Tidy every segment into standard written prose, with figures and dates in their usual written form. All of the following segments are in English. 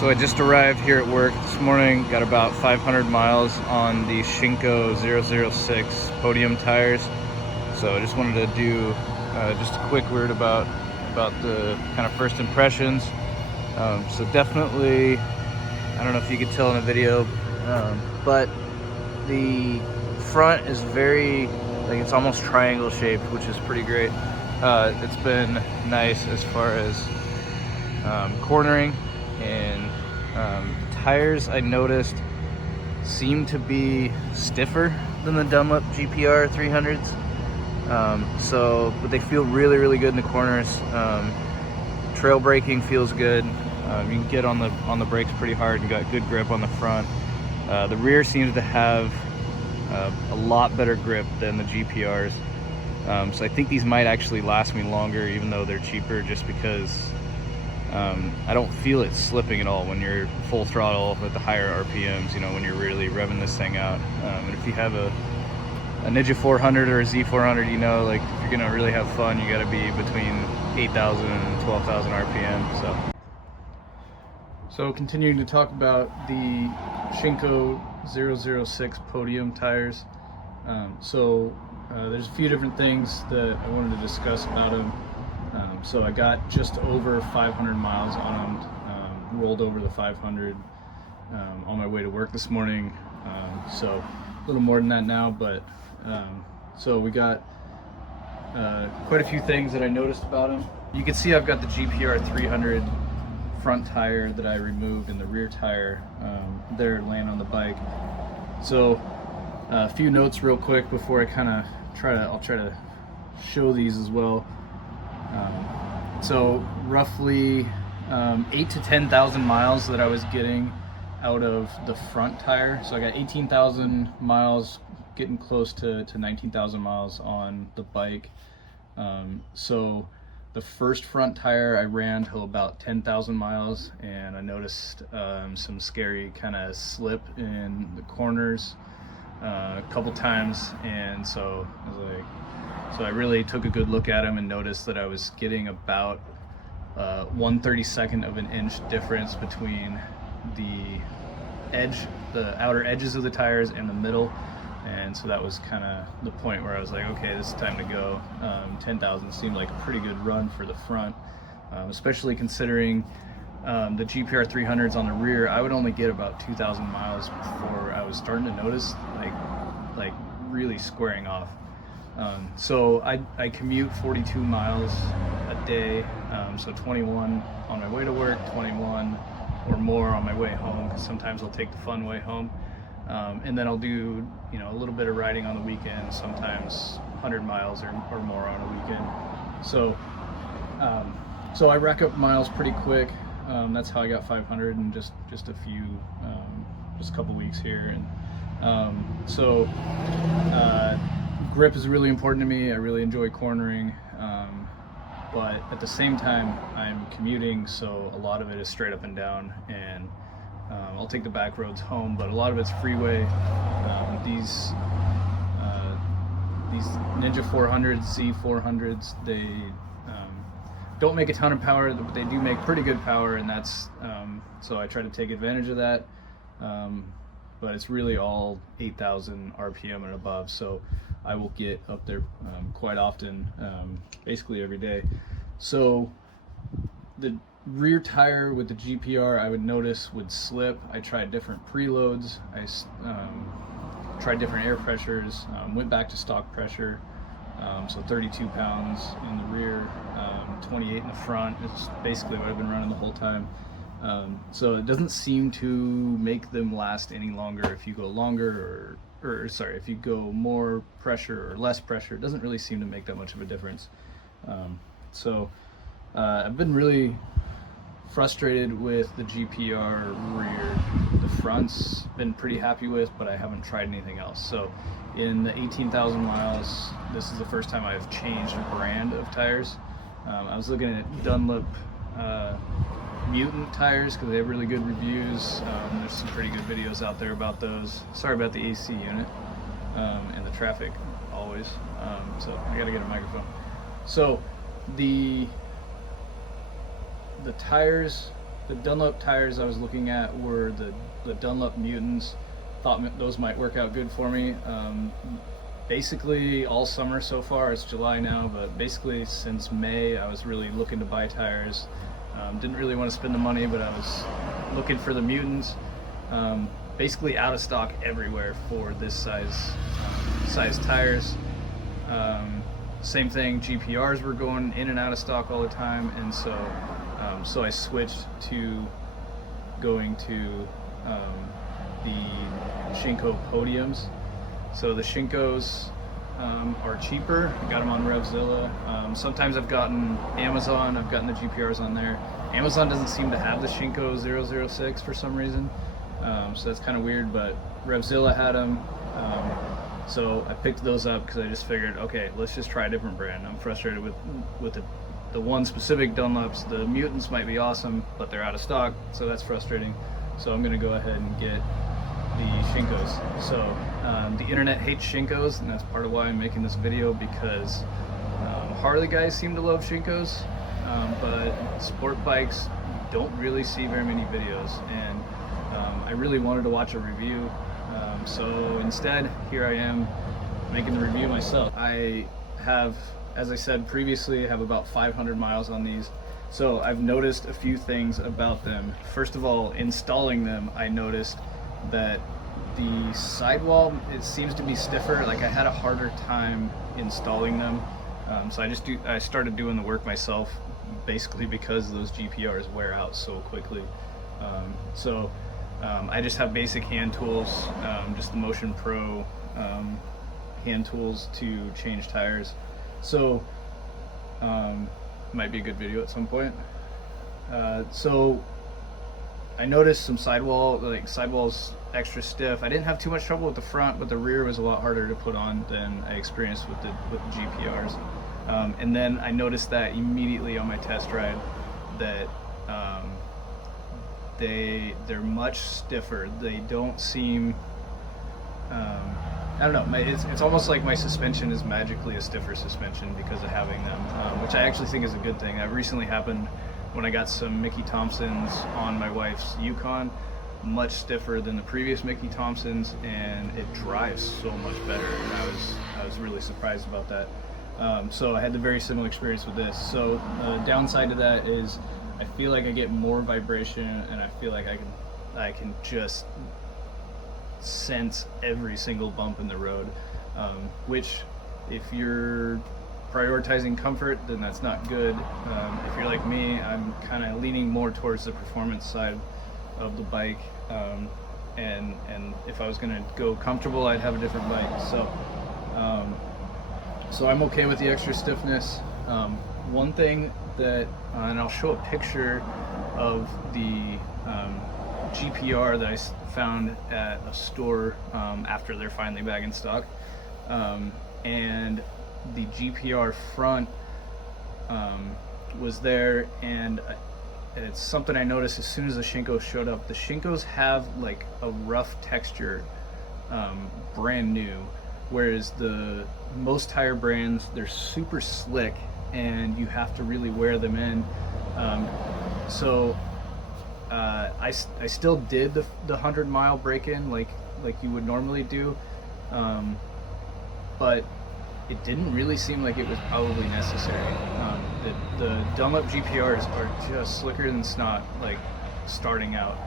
So I just arrived here at work this morning, got about 500 miles on the Shinko 006 podium tires. So I just wanted to do just a quick word about the kind of first impressions. So definitely, I don't know if you could tell in the video, but the front is very, like, it's almost triangle shaped, which is pretty great. It's been nice as far as cornering, and the tires, I noticed, seem to be stiffer than the Dunlop GPR 300s. But they feel really good in the corners. Trail braking feels good. You can get on the brakes pretty hard. You got good grip on the front. The rear seems to have a lot better grip than the GPRs. So I think these might actually last me longer, even though they're cheaper, just because I don't feel it slipping at all when you're full throttle with the higher RPMs, you know, when you're really revving this thing out. And if you have a Ninja 400 or a Z400, you know, like, if you're gonna really have fun, you gotta be between 8,000 and 12,000 RPM. So continuing to talk about the Shinko 006 podium tires. There's a few different things that I wanted to discuss about them. So I got just over 500 miles on them, rolled over the 500 on my way to work this morning. So a little more than that now, but so we got quite a few things that I noticed about them. You can see I've got the GPR 300 front tire that I removed, and the rear tire there laying on the bike. So a few notes real quick before I kind of I'll try to show these as well. So roughly 8 to 10,000 miles that I was getting out of the front tire. So I got 18,000 miles, getting close to 19,000 miles on the bike. So the first front tire I ran till about 10,000 miles, and I noticed some scary kind of slip in the corners a couple times, and so I really took a good look at them and noticed that I was getting about 1/32 of an inch difference between the outer edges of the tires and the middle. And so that was kind of the point where I was like, okay, this is time to go. 10,000 seemed like a pretty good run for the front, especially considering the GPR 300s on the rear. I would only get about 2,000 miles before I was starting to notice like really squaring off. So I commute 42 miles a day, so 21 on my way to work, 21 or more on my way home, because sometimes I'll take the fun way home. And then I'll do, you know, a little bit of riding on the weekend, sometimes 100 miles or more on a weekend. So I rack up miles pretty quick. That's how I got 500 in just a few, just a couple weeks here. And grip is really important to me. I really enjoy cornering, but at the same time I'm commuting, so a lot of it is straight up and down, and I'll take the back roads home, but a lot of it's freeway. These Ninja 400s, Z400s, they don't make a ton of power, but they do make pretty good power, and that's so I try to take advantage of that. But it's really all 8,000 RPM and above, so I will get up there quite often, basically every day. So the rear tire with the GPR, I would notice, would slip. I tried different preloads. I tried different air pressures, went back to stock pressure. So 32 pounds in the rear, 28 in the front. It's basically what I've been running the whole time. So it doesn't seem to make them last any longer if you go longer, or sorry, if you go more pressure or less pressure. It doesn't really seem to make that much of a difference. I've been really frustrated with the GPR rear. The front's been pretty happy with, but I haven't tried anything else. So in the 18,000 miles, this is the first time I've changed a brand of tires. I was looking at Dunlop Mutant tires because they have really good reviews. There's some pretty good videos out there about those. Sorry about the AC unit and the traffic always. So I gotta get a microphone. So the tires the Dunlop tires I was looking at were the Dunlop Mutants. Thought those might work out good for me. Basically all summer so far, it's July now, but basically since May I was really looking to buy tires. Didn't really want to spend the money, but I was looking for the Mutants. Basically out of stock everywhere for this size tires. Same thing, GPRs were going in and out of stock all the time, and so I switched to going to the Shinko podiums. So the Shinkos are cheaper. I got them on Revzilla. Sometimes I've gotten Amazon, I've gotten the GPRs on there. Amazon doesn't seem to have the Shinko 006 for some reason, so that's kind of weird, but Revzilla had them. So I picked those up because I just figured, okay, let's just try a different brand. I'm frustrated with the one specific Dunlops. The Mutants might be awesome, but they're out of stock, so that's frustrating. So I'm gonna go ahead and get the Shinkos. So the internet hates Shinkos, and that's part of why I'm making this video, because Harley guys seem to love Shinkos, but sport bikes don't really see very many videos, and I really wanted to watch a review. So instead, here I am making the review myself. I have, as I said previously, have about 500 miles on these. So I've noticed a few things about them. First of all, installing them, I noticed that the sidewall, it seems to be stiffer. Like I had a harder time installing them. So I started doing the work myself, basically because those GPRs wear out so quickly. I just have basic hand tools, just the Motion Pro hand tools to change tires. So might be a good video at some point. So I noticed some sidewalls extra stiff. I didn't have too much trouble with the front, but the rear was a lot harder to put on than I experienced with the GPRs. And then I noticed that immediately on my test ride that they're much stiffer. They don't seem, I don't know, it's almost like my suspension is magically a stiffer suspension because of having them, which I actually think is a good thing. That recently happened when I got some Mickey Thompsons on my wife's Yukon, much stiffer than the previous Mickey Thompsons, and it drives so much better, and I was really surprised about that. So I had the very similar experience with this. So the downside to that is I feel like I get more vibration, and I feel like I can just sense every single bump in the road, which if you're prioritizing comfort, then that's not good. If you're like me, I'm kind of leaning more towards the performance side of the bike, and if I was going to go comfortable, I'd have a different bike. So I'm okay with the extra stiffness. One thing that, and I'll show a picture of the GPR that I found at a store after they're finally back in stock, and the GPR front was there, and it's something I noticed as soon as the Shinko showed up. The Shinkos have like a rough texture, brand new, whereas most tire brands, they're super slick and you have to really wear them in. I still did the 100-mile break-in like you would normally do, but it didn't really seem like it was probably necessary. The Dunlop GPRs are just slicker than snot, like starting out.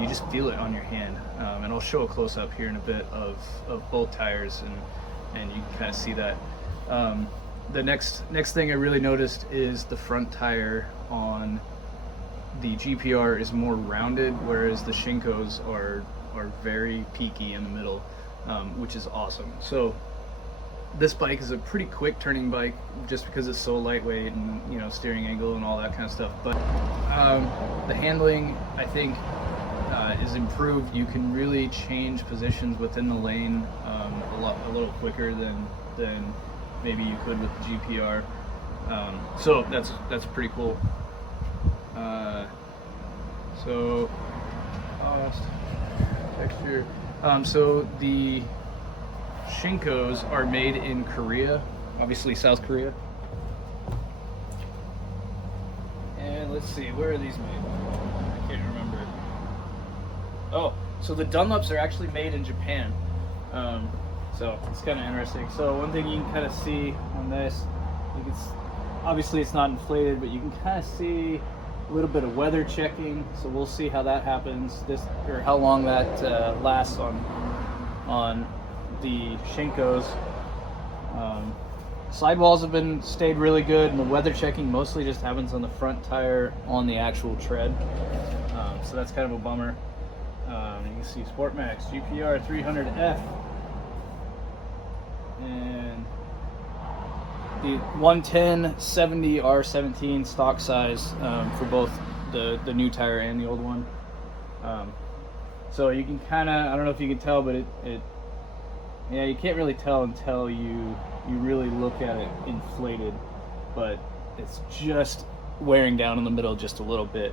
You just feel it on your hand, and I'll show a close-up here in a bit of both tires, and you can kind of see that. The next thing I really noticed is the front tire on the GPR is more rounded, whereas the Shinkos are very peaky in the middle, which is awesome. So this bike is a pretty quick turning bike just because it's so lightweight and, you know, steering angle and all that kind of stuff. But the handling, I think, is improved. You can really change positions within the lane a little quicker than maybe you could with the GPR. So that's pretty cool. So cost, texture. So the Shinkos are made in Korea, obviously South Korea. And let's see, where are these made? I can't remember. Oh, so the Dunlops are actually made in Japan. So it's kind of interesting. So one thing you can kind of see on this, obviously it's not inflated, but you can kind of see a little bit of weather checking. So we'll see how that happens, or how long that lasts on the Shinkos. Sidewalls have stayed really good, and the weather checking mostly just happens on the front tire on the actual tread. So that's kind of a bummer. You can see Sportmax GPR 300F and the 110/70 R17 stock size for both the new tire and the old one. So you can kind of, I don't know if you can tell, but yeah, you can't really tell until you really look at it inflated, but it's just wearing down in the middle just a little bit,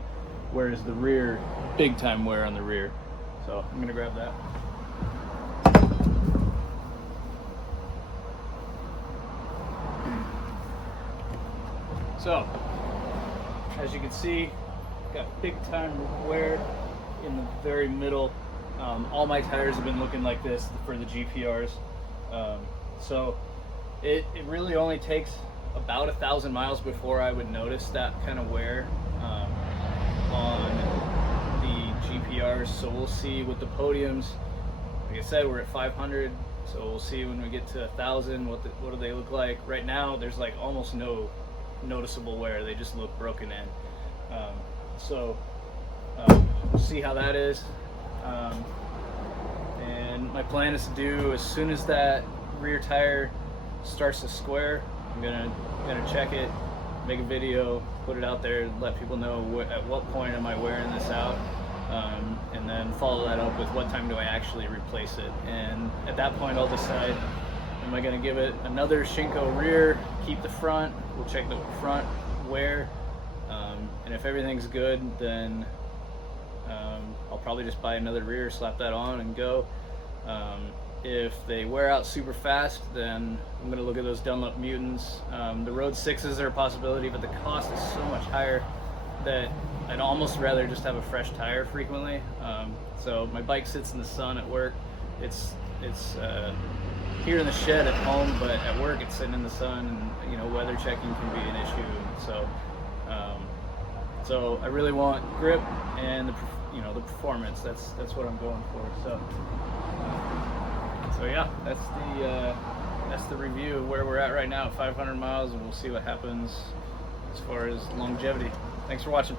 whereas the rear, big time wear on the rear. So I'm gonna grab that. So as you can see, got big time wear in the very middle. All my tires have been looking like this for the GPRs. So it really only takes about 1,000 miles before I would notice that kind of wear on the GPRs. So we'll see with the podiums. Like I said, we're at 500, so we'll see when we get to 1,000 what do they look like. Right now there's like almost no noticeable wear, they just look broken in. We'll see how that is. And my plan is to do, as soon as that rear tire starts to square, I'm gonna check it, make a video, put it out there, let people know at what point am I wearing this out, and then follow that up with what time do I actually replace it. And at that point I'll decide, am I gonna give it another Shinko rear, keep the front, we'll check the front wear, and if everything's good, then I'll probably just buy another rear, slap that on and go. If they wear out super fast, then I'm gonna look at those Dunlop Mutants. The Road 6s are a possibility, but the cost is so much higher that I'd almost rather just have a fresh tire frequently. So my bike sits in the sun at work. It's here in the shed at home, but at work it's sitting in the sun, and you know, weather checking can be an issue. So I really want grip and the performance. That's what I'm going for. So yeah, that's the review of where we're at right now at 500 miles, and we'll see what happens as far as longevity. Thanks for watching.